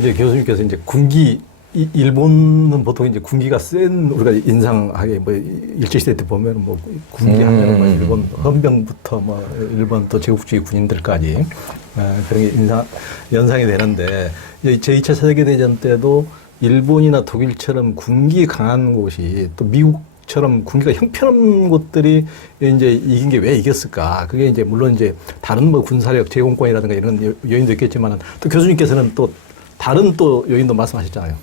이제 교수님께서 이제 군기, 일본은 보통 이제 군기가 센, 우리가 인상하게 뭐 일제시대 때 보면 뭐 군기 하면 뭐 일본 헌병부터 뭐 일본 또 제국주의 군인들까지 그런 게 연상이 되는데, 이제 제2차 세계대전 때도 일본이나 독일처럼 군기 강한 곳이 또 미국처럼 군기가 형편없는 곳들이 이제 이긴 게 왜 이겼을까? 그게 이제 물론 이제 다른 뭐 군사력 제공권이라든가 이런 요인도 있겠지만, 또 교수님께서는 또 다른 또 요인도 말씀하셨잖아요.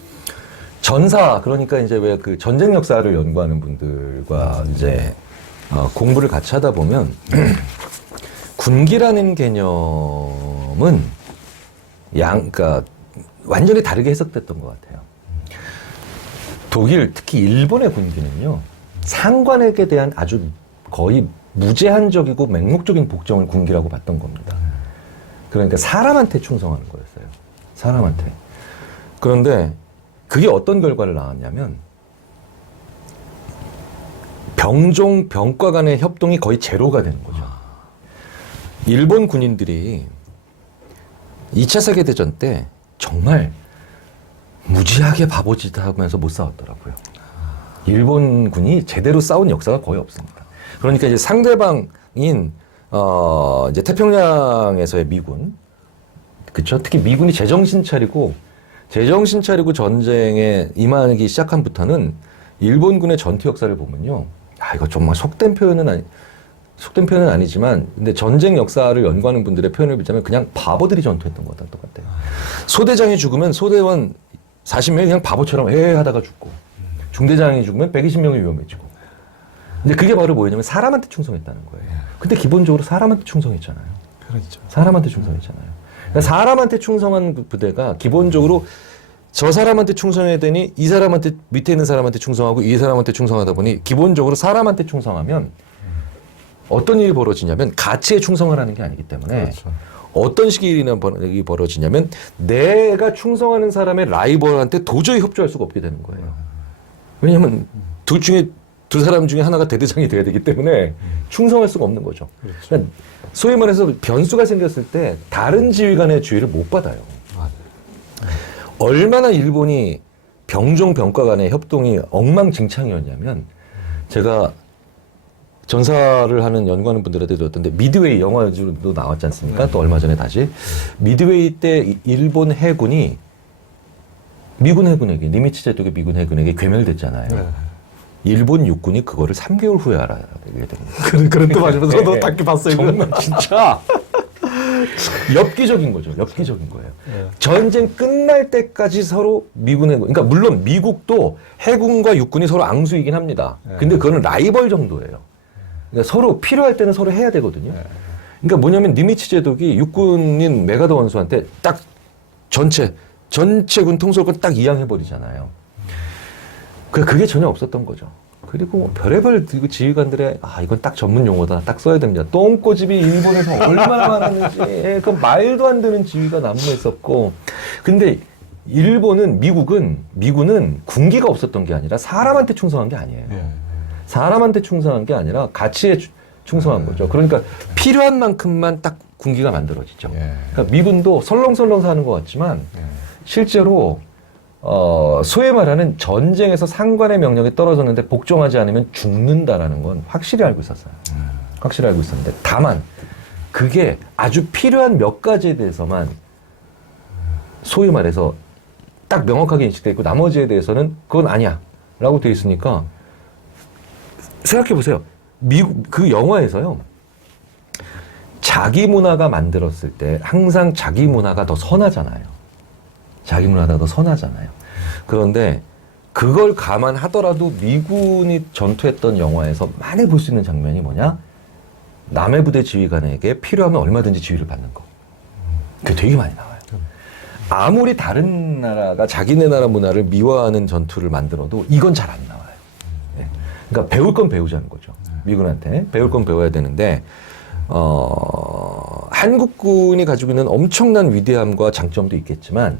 전사, 그러니까 이제 왜 그 전쟁 역사를 연구하는 분들과 이제 공부를 같이 하다 보면 군기라는 개념은 그러니까 완전히 다르게 해석됐던 것 같아요. 독일, 특히 일본의 군기는요, 상관에게 대한 아주 거의 무제한적이고 맹목적인 복종을 군기라고 봤던 겁니다. 그러니까 사람한테 충성하는 거였어요. 사람한테. 그런데 그게 어떤 결과를 낳았냐면 병종, 병과 간의 협동이 거의 제로가 되는 거죠. 일본 군인들이 2차 세계대전 때 정말 무지하게 바보짓 하면서 못 싸웠더라고요. 일본 군이 제대로 싸운 역사가 거의 없습니다. 그러니까 이제 상대방인 이제 태평양에서의 미군, 그쵸? 특히 미군이 제정신 차리고 전쟁에 임하기 시작한부터는 일본군의 전투 역사를 보면요. 이거 정말 속된 표현은 아니지만, 근데 전쟁 역사를 연구하는 분들의 표현을 빌자면 그냥 바보들이 전투했던 거랑 똑같아요. 소대장이 죽으면 소대원 40명이 그냥 바보처럼 하다가 죽고, 중대장이 죽으면 120명이 위험해지고. 근데 그게 바로 뭐냐면 사람한테 충성했다는 거예요. 근데 기본적으로 사람한테 충성했잖아요. 그렇죠. 사람한테 충성했잖아요. 사람한테 충성한 부대가 기본적으로 저 사람한테 충성해야 되니 이 사람한테, 밑에 있는 사람한테 충성하고 이 사람한테 충성하다 보니 기본적으로 사람한테 충성하면 어떤 일이 벌어지냐면 가치에 충성을 하는 게 아니기 때문에, 그렇죠. 어떤 식의 일이 벌어지냐면 내가 충성하는 사람의 라이벌한테 도저히 협조할 수가 없게 되는 거예요. 왜냐하면 두 사람 중에 하나가 대대장이 돼야 되기 때문에 충성할 수가 없는 거죠. 그렇죠. 그러니까 소위 말해서 변수가 생겼을 때 다른 지휘관의 지휘를 못 받아요. 얼마나 일본이 병종 병과 간의 협동이 엉망진창이었냐면, 제가 전사를 연구하는 분들한테 들었던데, 미드웨이 영화도 나왔지 않습니까? 또 얼마 전에 다시. 미드웨이 때 일본 해군이 미군 해군에게, 니미츠 제독의 미군 해군에게 괴멸됐잖아요. 네. 일본 육군이 그거를 3개월 후에 알아게 됩니다. 그런 뜻 맞으면 저도 다큐 봤어요. 정말 진짜 엽기적인 거죠. 엽기적인 거예요. 네. 전쟁 끝날 때까지 서로 미군 해군, 그러니까 물론 미국도 해군과 육군이 서로 앙수이긴 합니다. 네. 근데 그거는 라이벌 정도예요. 그러니까 서로 필요할 때는 서로 해야 되거든요. 네. 그러니까 뭐냐면 니미츠 제독이 육군인 메가더 원수한테 딱 전체 군 통솔권 딱 이양해버리잖아요. 그게 전혀 없었던 거죠. 그리고 별의별 지휘관들의 이건 딱 전문 용어다, 딱 써야 됩니다. 똥꼬집이 일본에서 얼마나 많았는지, 그 말도 안 되는 지휘가 난무했었고. 근데 미군은 군기가 없었던 게 아니라 사람한테 충성한 게 아니에요. 사람한테 충성한 게 아니라 가치에 충성한 거죠. 그러니까 필요한 만큼만 딱 군기가 만들어지죠. 그러니까 미군도 설렁설렁 사는 것 같지만 실제로 소위 말하는 전쟁에서 상관의 명령이 떨어졌는데 복종하지 않으면 죽는다라는 건 확실히 알고 있었어요. 확실히 알고 있었는데, 다만 그게 아주 필요한 몇 가지에 대해서만 소위 말해서 딱 명확하게 인식되어 있고, 나머지에 대해서는 그건 아니야 라고 되어 있으니까, 생각해 보세요. 그 영화에서요, 자기 문화가 만들었을 때 항상 자기 문화가 더 선하잖아요. 그런데 그걸 감안하더라도 미군이 전투했던 영화에서 많이 볼 수 있는 장면이 뭐냐? 남의 부대 지휘관에게 필요하면 얼마든지 지휘를 받는 거. 그게 되게 많이 나와요. 아무리 다른 나라가 자기네 나라 문화를 미화하는 전투를 만들어도 이건 잘 안 나와요. 네. 그러니까 배울 건 배우자는 거죠. 미군한테 배울 건 배워야 되는데, 한국군이 가지고 있는 엄청난 위대함과 장점도 있겠지만,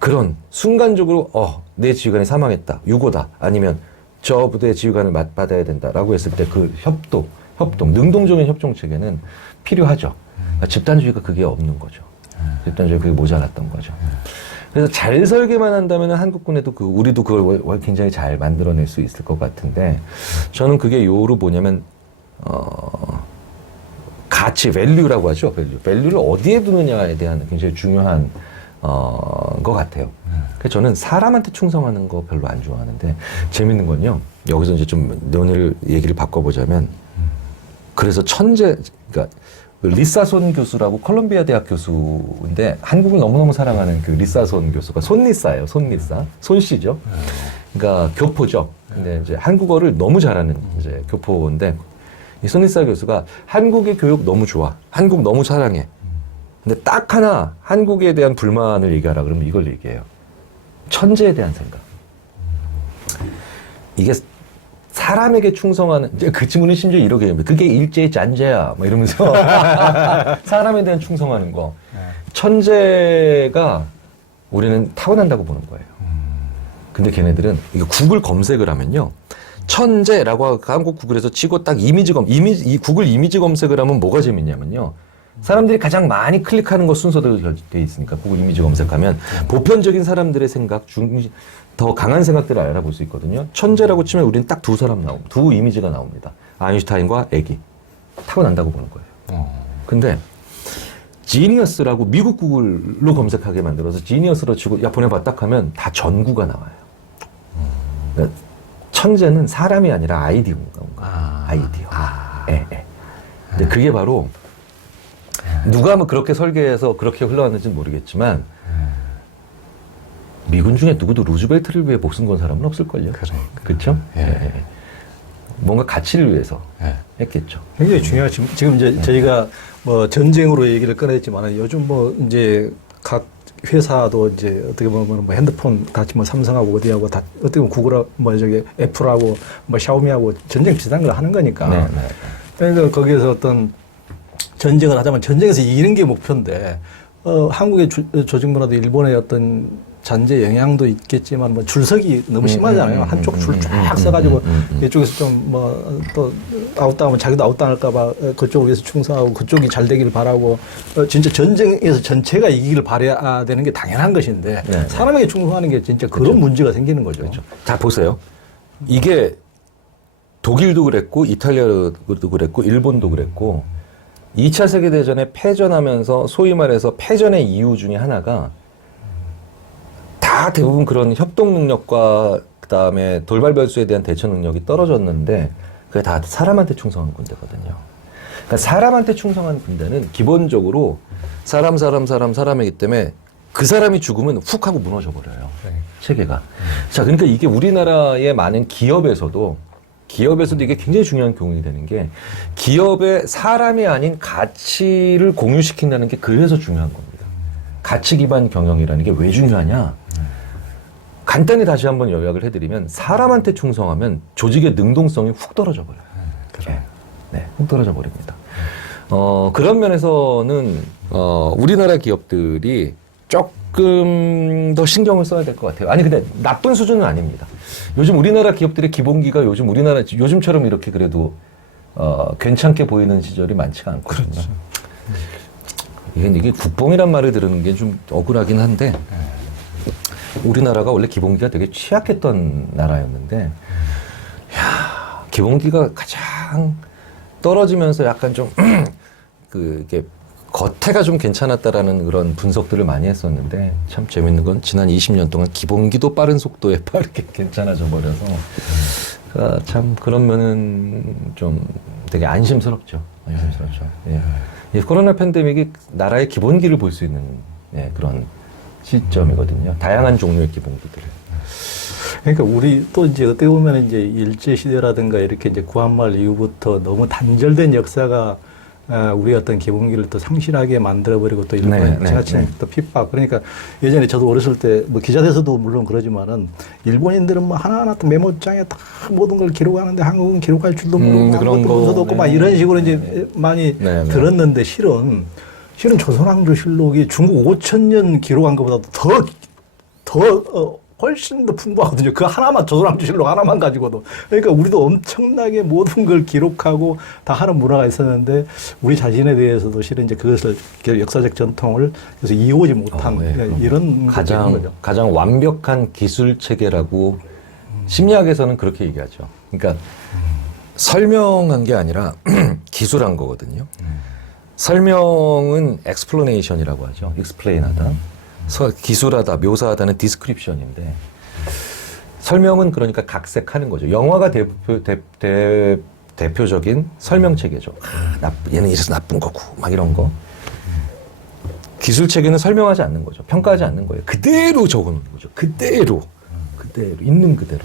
그런 순간적으로 내 지휘관이 사망했다, 유고다, 아니면 저 부대의 지휘관을 받아야 된다라고 했을 때 그 협동, 능동적인 협동 체계는 필요하죠. 그러니까 집단주의가 그게 없는 거죠. 집단주의가 그게 모자랐던 거죠. 그래서 잘 설계만 한다면 한국군에도 우리도 그걸 굉장히 잘 만들어낼 수 있을 것 같은데, 저는 그게 요로 뭐냐면, 가치, 밸류라고 하죠. 밸류를 어디에 두느냐에 대한 굉장히 중요한, 것 같아요. 그래서 저는 사람한테 충성하는 거 별로 안 좋아하는데, 재밌는 건요, 여기서 이제 좀 얘기를 바꿔보자면, 그래서 그러니까 리사손 교수라고 콜롬비아 대학 교수인데 한국을 너무너무 사랑하는 그 리사손 교수가 손리사예요. 손씨죠. 그러니까 교포죠. 근데 이제 한국어를 너무 잘하는 이제 교포인데, 이 손리사 교수가 한국의 교육 너무 좋아. 한국 너무 사랑해. 근데 딱 하나 한국에 대한 불만을 얘기하라 그러면 이걸 얘기해요. 천재에 대한 생각. 이게 사람에게 충성하는, 그 친구는 심지어 이렇게 얘기합니다. 그게 일제의 잔재야. 막 이러면서. 사람에 대한 충성하는 거. 천재가 우리는 타고난다고 보는 거예요. 근데 걔네들은, 이거 구글 검색을 하면요. 천재라고 한국 구글에서 치고 딱 이 구글 이미지 검색을 하면 뭐가 재밌냐면요. 사람들이 가장 많이 클릭하는 거 순서대로 되어 있으니까 구글 이미지 검색하면 보편적인 사람들의 생각, 더 강한 생각들을 알아볼 수 있거든요. 천재라고 치면 우리는 딱 두 이미지가 나옵니다. 아인슈타인과 애기. 타고난다고 보는 거예요. 근데 지니어스라고 미국 구글로 검색하게 만들어서 지니어스로 치고 보내봐 딱 하면 다 전구가 나와요. 그러니까 천재는 사람이 아니라 아이디어인가. 아이디어. 근데 그게 바로 누가 뭐 그렇게 설계해서 그렇게 흘러왔는지는 모르겠지만 미군 중에 누구도 루즈벨트를 위해 목숨 건 사람은 없을걸요. 그렇죠? 뭔가 가치를 위해서 했겠죠. 굉장히 중요하죠. 지금 이제 저희가 뭐 전쟁으로 얘기를 꺼냈지만 요즘 뭐 이제 각 회사도 이제 어떻게 보면 뭐 핸드폰 같이 뭐 삼성하고 어디하고 다 어떻게 보면 구글 뭐 저기 애플하고 뭐 샤오미하고 전쟁 비슷한 걸 하는 거니까. 그러니까 거기에서 어떤 전쟁을 하자면 전쟁에서 이기는 게 목표인데 한국의 조직 문화도 일본의 어떤 잔재 영향도 있겠지만 뭐 줄서기 너무 심하잖아요. 한쪽 줄 쫙 써가지고 이쪽에서 좀 뭐 또 아웃당하면 자기도 아웃당할까봐 그쪽을 위해서 충성하고 그쪽이 잘 되기를 바라고 진짜 전쟁에서 전체가 이기기를 바라야 되는 게 당연한 것인데 사람에게 충성하는 게 진짜 그런 문제가 생기는 거죠. 그렇죠. 자 보세요. 이게 독일도 그랬고 이탈리아도 그랬고 일본도 그랬고 2차 세계대전에 패전하면서 소위 말해서 패전의 이유 중에 하나가 다 대부분 그런 협동 능력과 그다음에 돌발 변수에 대한 대처 능력이 떨어졌는데 그게 다 사람한테 충성한 군대거든요. 그러니까 사람한테 충성한 군대는 기본적으로 사람이기 때문에 그 사람이 죽으면 훅 하고 무너져 버려요. 체계가. 자, 그러니까 이게 우리나라의 많은 기업에서도 이게 굉장히 중요한 교훈이 되는 게 기업의 사람이 아닌 가치를 공유시킨다는 게 그래서 중요한 겁니다. 가치 기반 경영이라는 게 왜 중요하냐? 간단히 다시 한번 요약을 해드리면 사람한테 충성하면 조직의 능동성이 훅 떨어져 버려요. 훅 떨어져 버립니다. 그런 면에서는 우리나라 기업들이 조금 더 신경을 써야 될 것 같아요. 아니 근데 나쁜 수준은 아닙니다. 요즘 우리나라 기업들의 기본기가 요즘처럼 이렇게 그래도 괜찮게 보이는 시절이 많지가 않거든요. 그렇죠. 이게 국뽕이란 말을 들은 게 좀 억울하긴 한데 우리나라가 원래 기본기가 되게 취약했던 나라였는데 기본기가 가장 떨어지면서 약간 좀 이게 겉에가 좀 괜찮았다라는 그런 분석들을 많이 했었는데 참 재밌는 건 지난 20년 동안 기본기도 빠른 속도에 빠르게 괜찮아져 버려서 참 그런 면은 좀 되게 안심스럽죠. 이 코로나 팬데믹이 나라의 기본기를 볼 수 있는 그런 시점이거든요. 다양한 종류의 기본기들을. 그러니까 우리 또 이제 어떻게 보면 이제 일제 시대라든가 이렇게 이제 구한말 이후부터 너무 단절된 역사가 우리 어떤 기본기를 또 상실하게 만들어버리고 또 일본의 지나친 또 핍박. 그러니까 예전에 저도 어렸을 때 뭐 기자 돼서도 물론 그러지만은 일본인들은 뭐 하나하나 또 메모장에 다 모든 걸 기록하는데 한국은 기록할 줄도 모르고 그런 아무것도 문서도 없고 막 이런 식으로 이제 많이 들었는데 실은 조선왕조실록이 중국 5,000년 기록한 것보다도 더 훨씬 더 풍부하거든요. 그 하나만 조선왕조실록 하나만 가지고도. 그러니까 우리도 엄청나게 모든 걸 기록하고 다 하는 문화가 있었는데 우리 자신에 대해서도 실은 이제 그것을 역사적 전통을 그래서 이어오지 못한 이런 가장 완벽한 기술 체계라고 심리학에서는 그렇게 얘기하죠. 그러니까 설명한 게 아니라 기술한 거거든요. 설명은 explanation이라고 하죠. explain하다. 기술하다, 묘사하다는 description인데 설명은 그러니까 각색하는 거죠. 영화가 대표적인 설명 체계죠. 얘는 이래서 나쁜 거고 막 이런 거. 기술 체계는 설명하지 않는 거죠. 평가하지 않는 거예요. 그대로 적어놓는 거죠. 그대로 있는 그대로.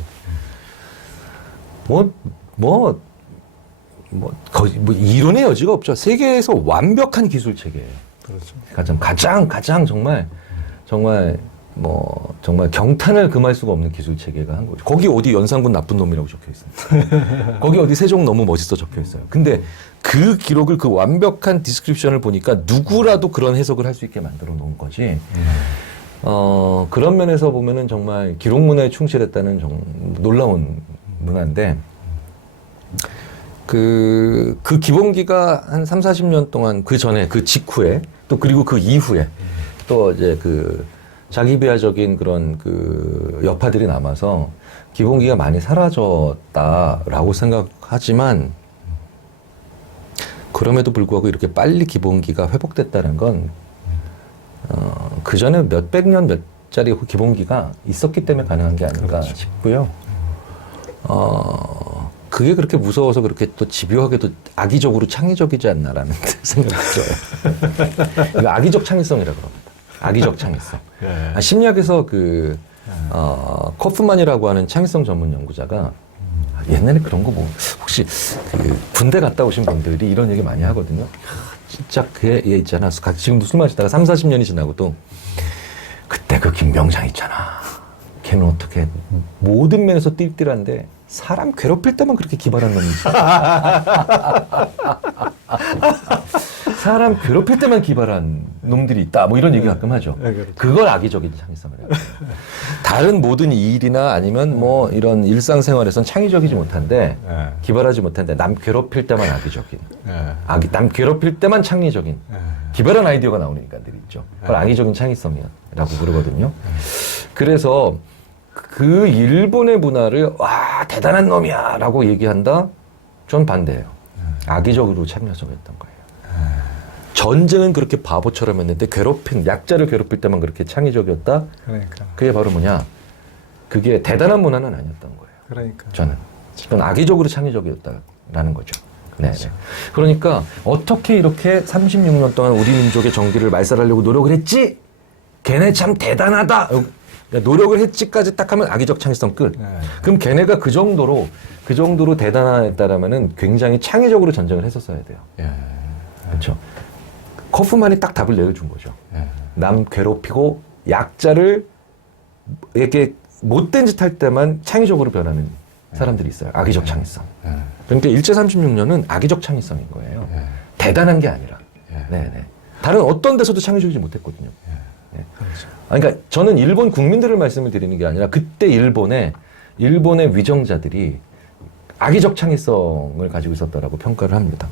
이론의 여지가 없죠. 세계에서 완벽한 기술 체계예요. 그렇죠. 가장 정말 경탄을 금할 수가 없는 기술 체계가 한 거죠. 거기 어디 연산군 나쁜 놈이라고 적혀 있습니다. 거기 어디 세종 너무 멋있어 적혀 있어요. 근데 그 기록을 그 완벽한 디스크립션을 보니까 누구라도 그런 해석을 할 수 있게 만들어 놓은 거지. 그런 면에서 보면은 정말 기록 문화에 충실했다는 놀라운 문화인데 그 기본기가 한 30-40년 동안 그 전에 그 직후에 또 그리고 그 이후에 또 이제 그 자기 비하적인 그런 그 여파들이 남아서 기본기가 많이 사라졌다라고 생각하지만 그럼에도 불구하고 이렇게 빨리 기본기가 회복됐다는 건 그 전에 몇백 년 몇짜리 기본기가 있었기 때문에 가능한 게 아닌가 싶고요. 그게 그렇게 무서워서 그렇게 또 집요하게도 악의적으로 창의적이지 않나라는 생각이 들어요. 이거 악의적 창의성이라고 그럽니다. 악의적 창의성. 심리학에서 코프만이라고 하는 창의성 전문 연구자가 옛날에 그런 거 혹시 군대 갔다 오신 분들이 이런 얘기 많이 하거든요. 진짜 얘 있잖아. 지금도 술 마시다가 30-40년이 지나고도 그때 그 김병장 있잖아. 걔는 어떻게 모든 면에서 띨띨한데 사람 괴롭힐 때만 그렇게 기발한 놈이지. 사람 괴롭힐 때만 기발한 놈들이 있다. 뭐 이런 얘기 가끔 하죠. 그걸 악의적인 창의성이라고 해요. 다른 모든 일이나 아니면 뭐 이런 일상생활에선 창의적이지 못한데 기발하지 못한데 남 괴롭힐 때만 악의적인. 남 괴롭힐 때만 창의적인. 기발한 아이디어가 나오는 인간들이 있죠. 그걸 악의적인 창의성이라고 부르거든요. 그래서 그 일본의 문화를 와 대단한 놈이야 라고 얘기한다? 전 반대예요. 악의적으로 창의적이었던 거예요. 전쟁은 그렇게 바보처럼 했는데 약자를 괴롭힐 때만 그렇게 창의적이었다? 그러니까. 그게 바로 뭐냐? 그게 대단한 문화는 아니었던 거예요. 그러니까. 저는. 그건 악의적으로 창의적이었다라는 거죠. 그렇죠. 그러니까 어떻게 이렇게 36년 동안 우리 민족의 정기를 말살하려고 노력을 했지? 걔네 참 대단하다! 노력을 했지까지 딱 하면 악의적 창의성 끝. 그럼 걔네가 그 정도로 대단했다라면은 굉장히 창의적으로 전쟁을 했었어야 돼요. 그렇죠. 커프만이 딱 답을 내려준 거죠. 남 괴롭히고 약자를 이렇게 못된 짓 할 때만 창의적으로 변하는 사람들이 있어요. 악의적 창의성. 그러니까 일제 36년은 악의적 창의성인 거예요. 대단한 게 아니라. 네네. 다른 어떤 데서도 창의적이지 못했거든요. 그러니까 저는 일본 국민들을 말씀을 드리는 게 아니라 그때 일본의 위정자들이 악의적 창의성을 가지고 있었다라고 평가를 합니다.